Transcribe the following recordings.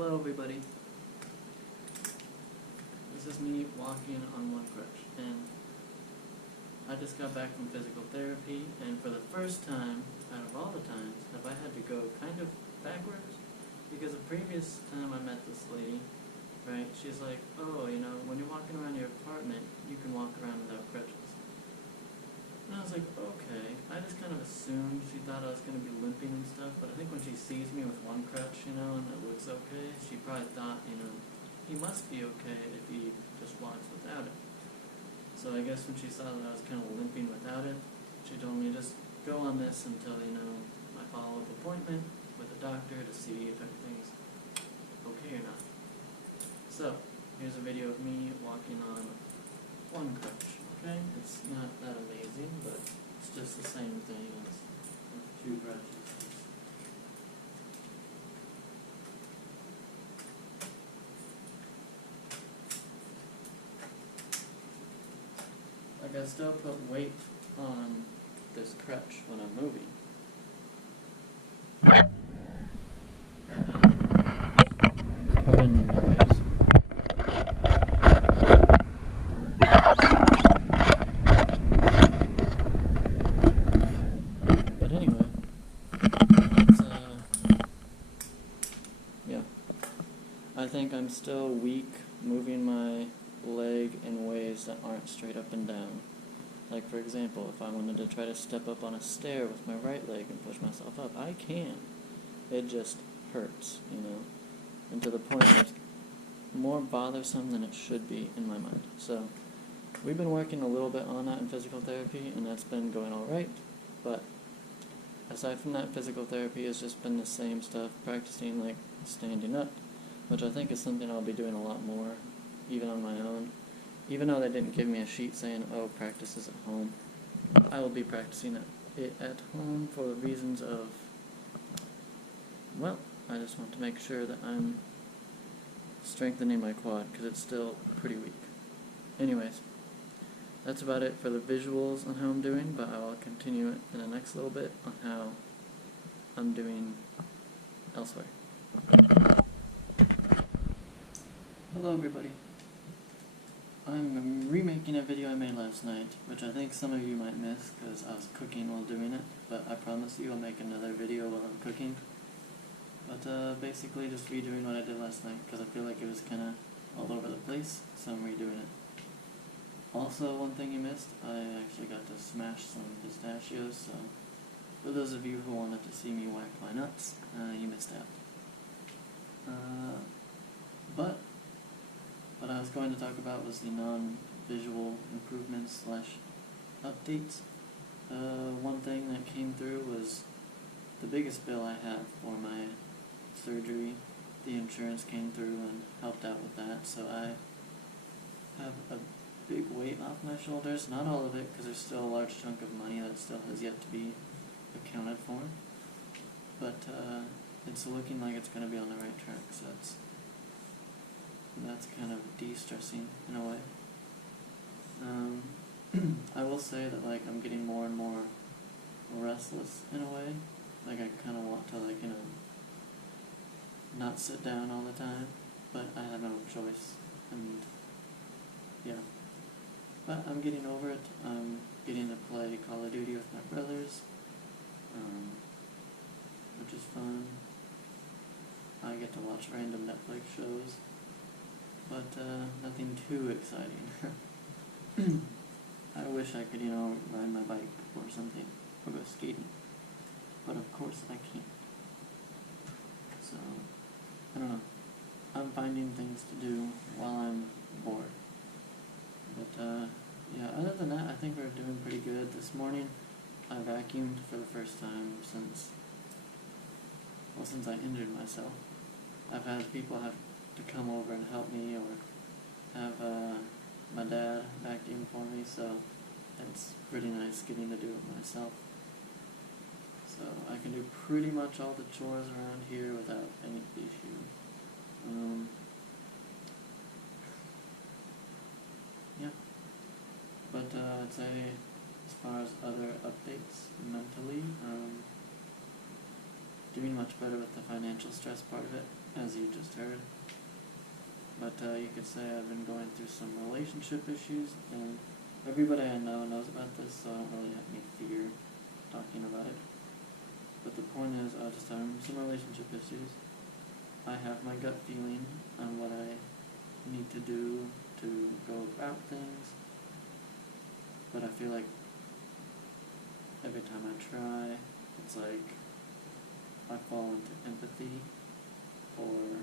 Hello everybody. This is me walking on one crutch, and I just got back from physical therapy, and for the first time out of all the times have I had to go kind of backwards, because the previous time I met this lady, right, she's like, oh, you know, when you're walking around your apartment, you can walk around without crutches. And I was like, okay. I just kind of assumed she thought I was going to be limping and stuff, but I think when she sees me with one crutch, you know, and it looks okay, she probably thought, you know, he must be okay if he just walks without it. So I guess when she saw that I was kind of limping without it, she told me just go on this until, you know, my follow-up appointment with the doctor to see if everything's okay or not. So, here's a video of me walking on one crutch. Okay, it's not that amazing, but it's just the same thing as two crutches. Like, I still put weight on this crutch when I'm moving. Pardon the noise. But anyway, it's, yeah. I think I'm still weak moving my leg in ways that aren't straight up and down. Like, for example, if I wanted to try to step up on a stair with my right leg and push myself up, I can. It just hurts, you know, and to the point where it's more bothersome than it should be in my mind. So, we've been working a little bit on that in physical therapy, and that's been going alright, but aside from that, physical therapy has just been the same stuff, practicing, like, standing up, which I think is something I'll be doing a lot more, even on my own. Even though they didn't give me a sheet saying, oh, practice is at home, I will be practicing it at home for the reasons of, well, I just want to make sure that I'm strengthening my quad, because it's still pretty weak. Anyways, that's about it for the visuals on how I'm doing, but I will continue it in the next little bit on how I'm doing elsewhere. Hello everybody. I'm remaking a video I made last night, which I think some of you might miss because I was cooking while doing it, but I promise you I'll make another video while I'm cooking. But basically just redoing what I did last night because I feel like it was kind of all over the place, so I'm redoing it. Also, one thing you missed, I actually got to smash some pistachios, so for those of you who wanted to see me whack my nuts, you missed out. But what I was going to talk about was the non-visual improvements / updates. One thing that came through was the biggest bill I have for my surgery. The insurance came through and helped out with that, so I have a big weight off my shoulders. Not all of it, because there's still a large chunk of money that still has yet to be accounted for. But it's looking like it's going to be on the right track, so that's kind of de-stressing in a way. I will say that, like, I'm getting more and more restless in a way. Like, I kind of want to, like, you know, not sit down all the time, but I have no choice, and yeah. But I'm getting over it. I'm getting to play Call of Duty with my brothers, which is fun. I get to watch random Netflix shows, but nothing too exciting. I wish I could, you know, ride my bike or something, or go skating, but of course I can't. So, I don't know. I'm finding things to do while I'm bored. But, yeah, other than that, I think we're doing pretty good. This morning, I vacuumed for the first time since I injured myself. I've had people have to come over and help me, or have my dad vacuum for me, so it's pretty nice getting to do it myself. So I can do pretty much all the chores around here without any issue. Yeah. But I'd say, as far as other updates mentally, doing much better with the financial stress part of it. as you just heard. But you could say I've been going through some relationship issues, and everybody I know knows about this, so I don't really have any fear talking about it. But the point is, I was just having some relationship issues. I have my gut feeling on what I need to do to go about things, but I feel like every time I try, it's like I fall into empathy, or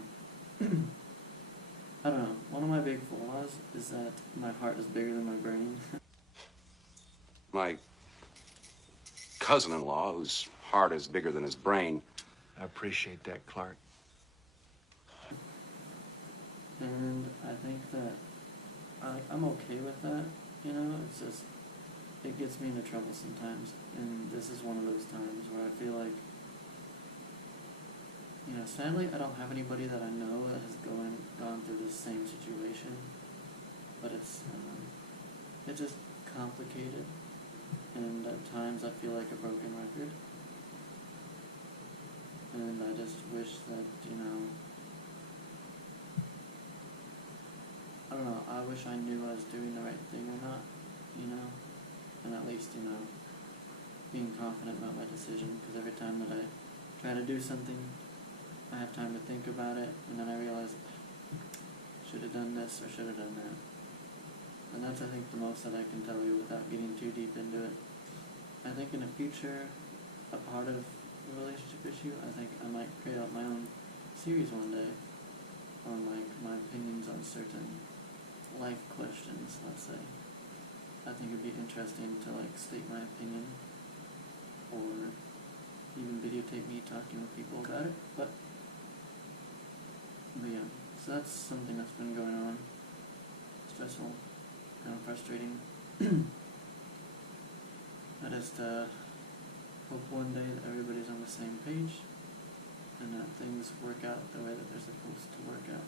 I don't know. One of my big flaws is that my heart is bigger than my brain. My cousin-in-law, whose heart is bigger than his brain. I appreciate that, Clark. And I think that I'm okay with that, you know. It's just, it gets me into trouble sometimes, and this is one of those times where I feel like, you know, sadly I don't have anybody that I know that has gone through the same situation, but it's just complicated, and at times I feel like a broken record, and I just wish that, you know, I don't know, I wish I knew I was doing the right thing or not, you know, and at least, you know, being confident about my decision, because every time that I try to do something, I have time to think about it, and then I realize, should have done this or should have done that. And that's, I think, the most that I can tell you without getting too deep into it. I think in the future, a part of a relationship issue, I think I might create out my own series one day on, like, my opinions on certain life questions, let's say. I think it'd be interesting to, like, state my opinion, or even videotape me talking with people about it, but yeah, so that's something that's been going on. Stressful, kind of frustrating. I just hope one day that everybody's on the same page, and that things work out the way that they're supposed to work out.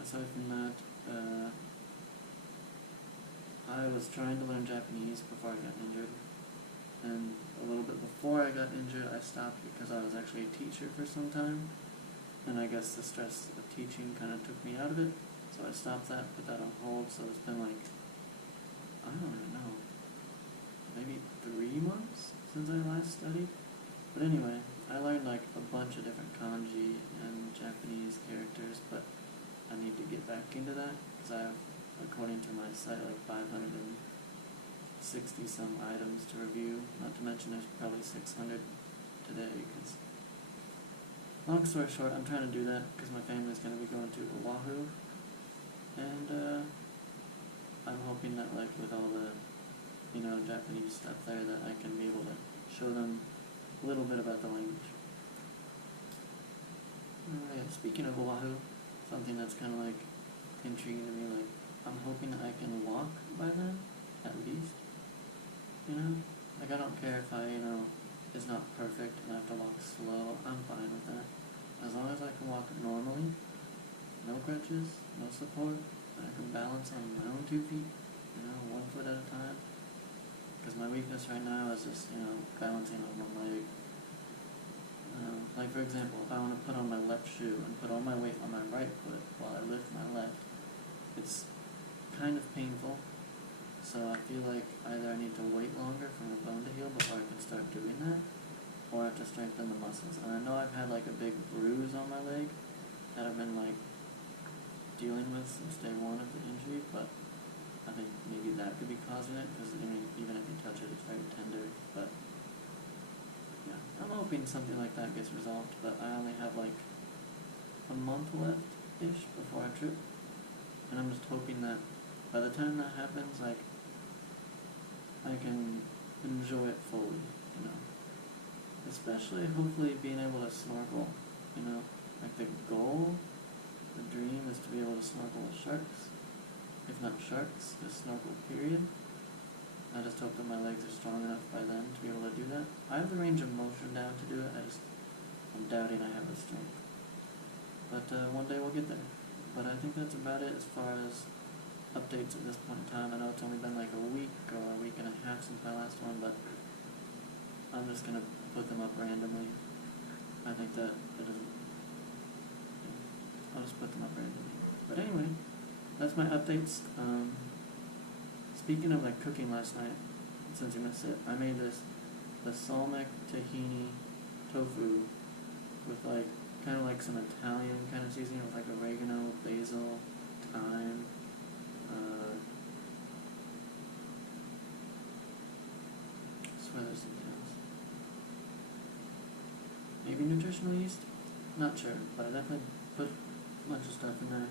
Aside from that, I was trying to learn Japanese before I got injured, and a little bit before I got injured I stopped because I was actually a teacher for some time, and I guess the stress of teaching kind of took me out of it, so I stopped that, put that on hold. So it's been like, I don't even know, maybe 3 months since I last studied. But anyway, I learned like a bunch of different kanji and Japanese characters, but I need to get back into that, because I have, according to my site, like 560 some items to review, not to mention there's probably 600 today, because, long story short, I'm trying to do that because my family's going to be going to Oahu, and I'm hoping that, like, with all the, you know, Japanese stuff there, that I can be able to show them a little bit about the language. Yeah, speaking of Oahu, something that's kind of like intriguing to me, like, I'm hoping I can walk by then, at least, you know, like, I don't care if I, you know, it's not perfect and I have to walk slow, I'm fine with that, as long as I can walk normally, no crutches, no support, and I can balance on my own 2 feet, you know, 1 foot at a time, because my weakness right now is just, you know, balancing on one leg. Like, for example, if I want to put on my left shoe and put all my weight on my right foot while I lift my left, it's kind of painful, so I feel like either I need to wait longer for my bone to heal before I can start doing that, or I have to strengthen the muscles. And I know I've had like a big bruise on my leg that I've been like dealing with since day 1 of the injury, but I think maybe that could be causing it, because I mean, even if you touch it, it's very tender. But yeah, I'm hoping something like that gets resolved, but I only have like a month left-ish before I trip, and I'm just hoping that by the time that happens, like, I can enjoy it fully, you know, especially hopefully being able to snorkel, you know, like the goal, the dream is to be able to snorkel with sharks, if not sharks, just snorkel period. I just hope that my legs are strong enough by then to be able to do that. I have the range of motion down to do it, I'm doubting I have the strength. But one day we'll get there. But I think that's about it as far as updates at this point in time. I know it's only been like a week or a week and a half since my last one, but I'm just going to put them up randomly. I think that it doesn't. I'll just put them up randomly. But anyway, that's my updates. Speaking of like cooking last night, since you missed it, I made this balsamic tahini tofu with like kind of like some Italian kind of seasoning with like oregano, basil, thyme. I swear there's something else. Maybe nutritional yeast? Not sure, but I definitely put a bunch of stuff in there.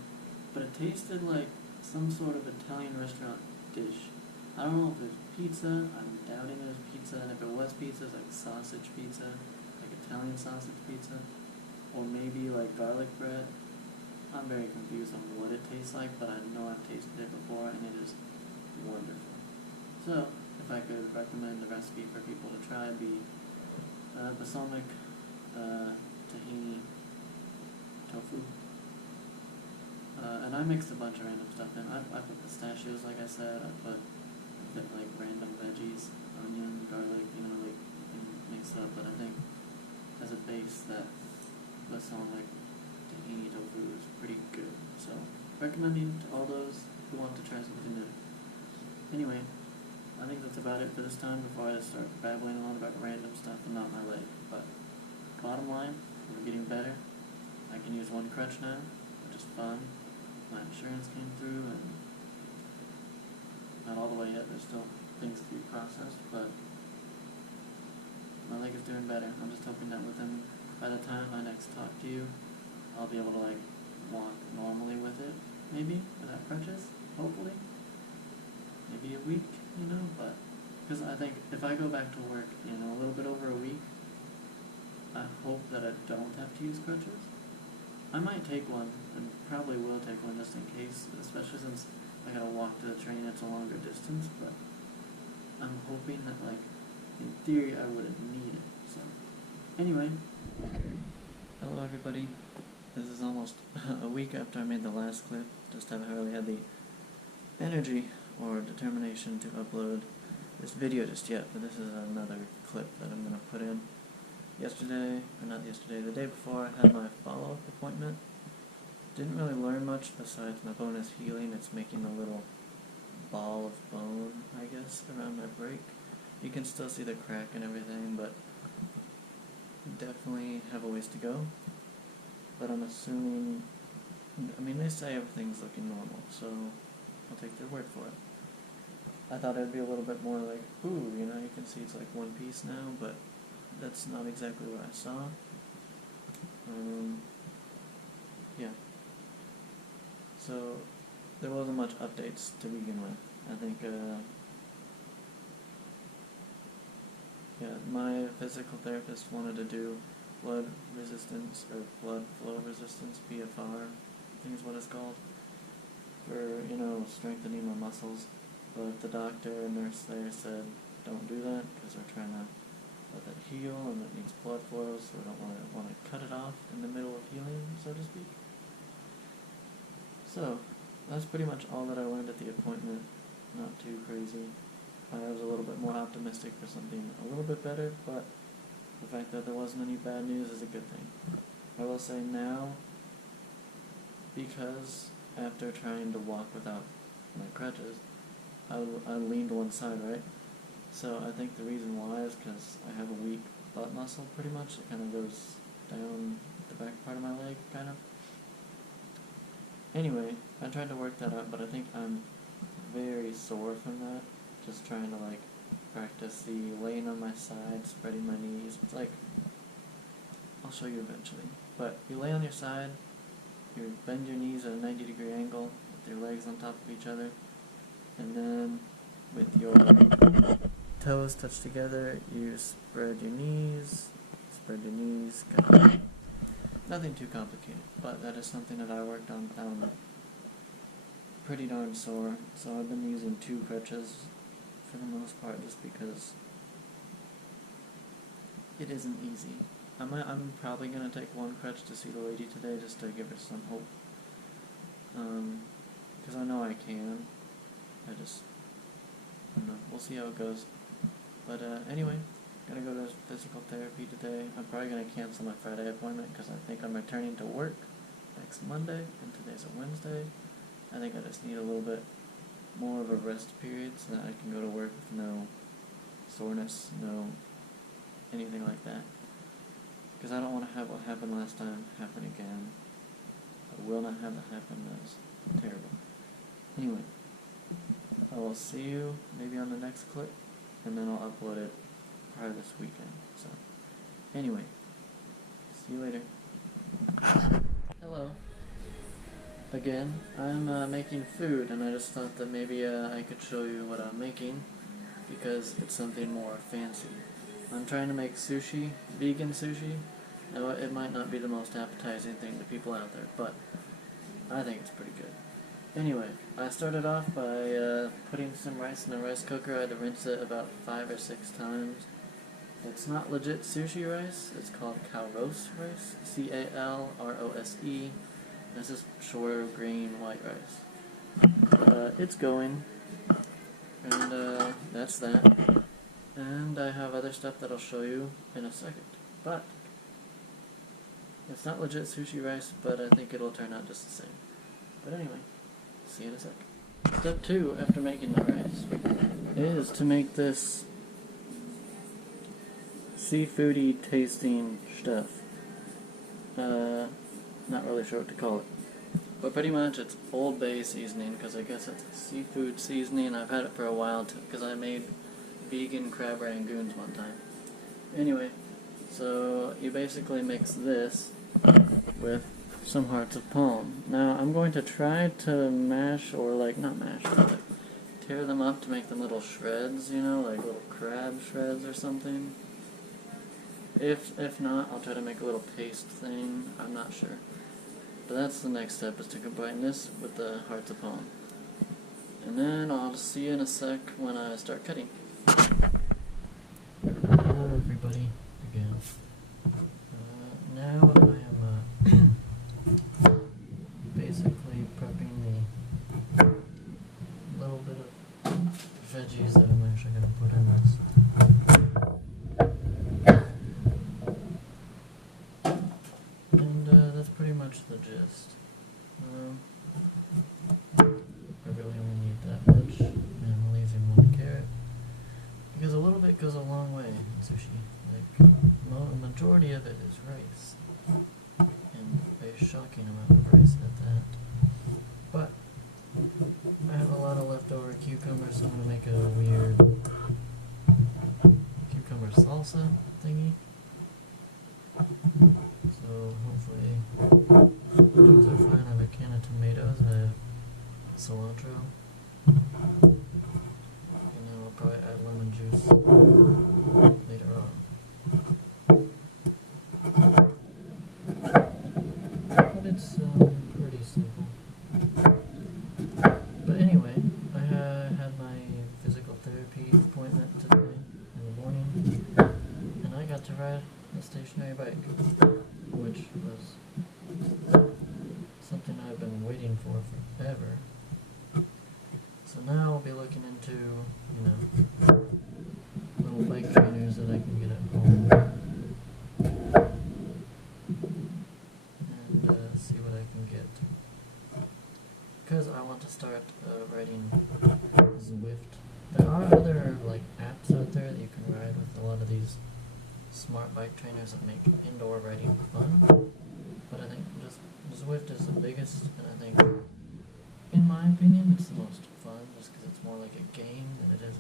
But it tasted like some sort of Italian restaurant dish. I don't know if it's pizza, I'm doubting it was pizza, and if it was pizza, it's like sausage pizza, like Italian sausage pizza, or maybe like garlic bread. I'm very confused on what it tastes like, but I know I've tasted it before, and it is wonderful. So, if I could recommend a recipe for people to try, it'd be balsamic tahini tofu. And I mixed a bunch of random stuff in. I put pistachios, like I said. I put like random veggies, onion, garlic, like mixed up. But I think as a base, that balsamic tahini tofu is pretty good. So recommending to all those who want to try something new. Anyway, I think that's about it for this time before I start babbling on about random stuff and not my leg. But bottom line, we're getting better. I can use one crutch now, which is fun. My insurance came through, and not all the way yet. There's still things to be processed, but my leg is doing better. I'm just hoping that within, by the time I next talk to you, I'll be able to like walk normally with it, maybe without crutches. Hopefully, maybe a week, but because I think if I go back to work in a little bit over a week, I hope that I don't have to use crutches. I might take one, and probably will take one just in case, especially since I gotta walk to the train. It's a longer distance, but I'm hoping that, like, in theory, I wouldn't need it. So, anyway, hello everybody. This is almost a week after I made the last clip. Just haven't really had the energy or determination to upload this video just yet, but this is another clip that I'm gonna put in. The day before, I had my follow-up appointment. Didn't really learn much besides my bone is healing. It's making a little ball of bone, I guess, around my break. You can still see the crack and everything, but definitely have a ways to go. But I'm assuming, they say everything's looking normal, so I'll take their word for it. I thought it'd be a little bit more like, ooh, you can see it's like one piece now, but that's not exactly what I saw. Yeah. So, there wasn't much updates to begin with. I think, my physical therapist wanted to do blood resistance, or blood flow resistance, BFR, I think is what it's called, for, strengthening my muscles. But the doctor and nurse there said, don't do that, because we're trying to let that heal, and it needs blood flow, so we don't want to cut it off in the middle of healing, so to speak. So, that's pretty much all that I learned at the appointment. Not too crazy. I was a little bit more optimistic for something a little bit better, but the fact that there wasn't any bad news is a good thing. I will say now, because after trying to walk without my crutches, I leaned one side, right? So I think the reason why is because I have a weak butt muscle, pretty much. It kind of goes down the back part of my leg, kind of. Anyway, I tried to work that out, but I think I'm very sore from that. Just trying to, practice the laying on my side, spreading my knees. It's like, I'll show you eventually. But you lay on your side, you bend your knees at a 90-degree angle, with your legs on top of each other, and then with your toes touched together, you spread your knees, kind of. Nothing too complicated, but that is something that I worked on, found pretty darn sore, so I've been using 2 crutches for the most part, just because it isn't easy. I'm probably going to take 1 crutch to see the lady today, just to give her some hope, because I know I can. I don't know, we'll see how it goes. But anyway, gonna go to physical therapy today. I'm probably gonna cancel my Friday appointment because I think I'm returning to work next Monday, and today's a Wednesday. I think I just need a little bit more of a rest period so that I can go to work with no soreness, no anything like that. Because I don't want to have what happened last time happen again. I will not have that happen. That's terrible. Anyway, I will see you maybe on the next clip, and then I'll upload it probably this weekend. So, anyway, see you later. Hello. Again, I'm making food, and I just thought that maybe I could show you what I'm making, because it's something more fancy. I'm trying to make sushi, vegan sushi. Now, it might not be the most appetizing thing to people out there, but I think it's pretty good. Anyway, I started off by putting some rice in a rice cooker. I had to rinse it about 5 or 6 times. It's not legit sushi rice. It's called Calrose rice, C-A-L-R-O-S-E. This is shorter, green, white rice. It's going, and that's that. And I have other stuff that I'll show you in a second. But it's not legit sushi rice, but I think it'll turn out just the same. But anyway, see you in a sec. Step 2 after making the rice is to make this seafoody tasting stuff. Not really sure what to call it. But pretty much it's Old Bay seasoning, because I guess it's a seafood seasoning. I've had it for a while because I made vegan crab rangoons one time. Anyway, so you basically mix this with some hearts of palm. Now I'm going to try to mash, or not mash, but tear them up to make them little shreds, you know, like little crab shreds or something. If not, I'll try to make a little paste thing. I'm not sure. But that's the next step, is to combine this with the hearts of palm. And then I'll see you in a sec when I start cutting. Hello everybody, again. Now I am basically prepping the little bit of veggies that I'm actually going to put in this. That's pretty much the gist. I really only need that much, and I'm leaving 1 carrot, because a little bit goes a long way in sushi. Like, the majority of it is rice, and a shocking amount of rice at that. But I have a lot of leftover cucumbers, so I'm going to make a weird cucumber salsa thingy. So hopefully things are fine. I have a can of tomatoes, I have cilantro, and then I'll probably add lemon juice later on. But it's pretty simple. But anyway, I had my physical therapy appointment today in the morning, and I got to ride a stationary bike, which was something I've been waiting for forever. So now I'll be looking into, little bike trainers that I can get at home, and see what I can get. Because I want to start riding Zwift. There are other apps out there that you can ride with, a lot of these smart bike trainers that make indoor riding fun. But I think just Zwift is the biggest, and I think, in my opinion, it's the most fun, just because it's more like a game than it is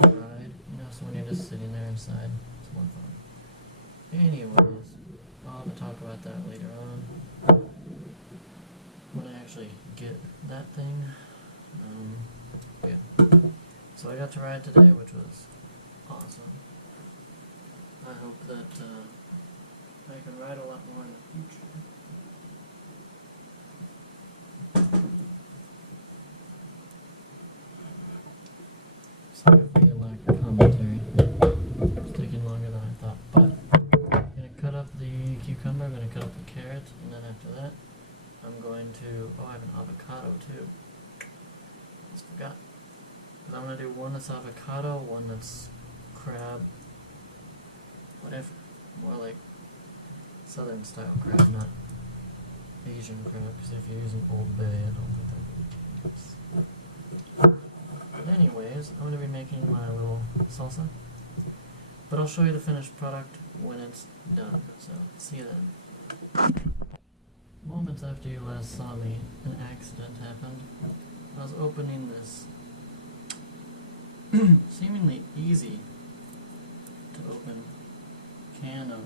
a ride. So when you're just sitting there inside, it's more fun. Anyways, I'll have to talk about that later on, when I actually get that thing. Yeah. So I got to ride today, which was awesome. I hope that I can ride a lot more in the future. Sorry for the lack of commentary. It's taking longer than I thought, but I'm going to cut up the cucumber, I'm going to cut up the carrot, and then after that I'm going to, I have an avocado too. Just forgot. But I'm going to do one that's avocado, one that's crab, whatever. More like southern style crab, not Asian crab, because if you're using Old Bay, I don't think that works. But anyways, I'm going to be making my little salsa. But I'll show you the finished product when it's done, so see you then. Moments after you last saw me, an accident happened. I was opening this seemingly easy to open can of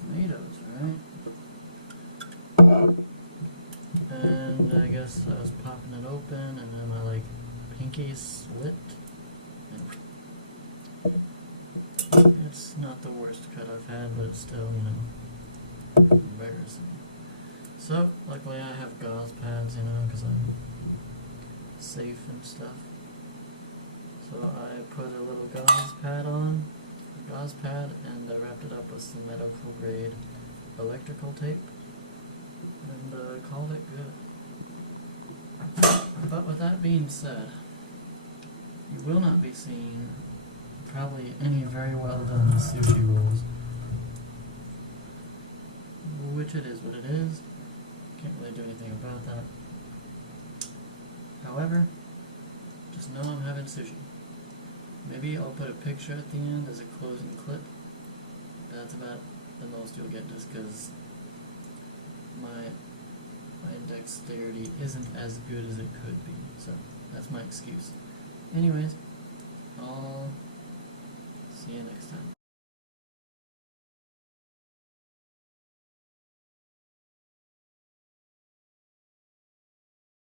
tomatoes, right? And I guess I was popping it open, and then my pinky slit. And it's not the worst cut I've had, but it's still, embarrassing. So, luckily I have gauze pads, because I'm safe and stuff. So I put a little gauze pad, and I wrapped it up with some medical grade electrical tape, and called it good. But with that being said, you will not be seeing probably any very well done sushi rolls, which it is what it is. Can't really do anything about that. However, just know I'm having sushi. Maybe I'll put a picture at the end as a closing clip. That's about the most you'll get, just because my dexterity isn't as good as it could be. So that's my excuse. Anyways, I'll see you next time.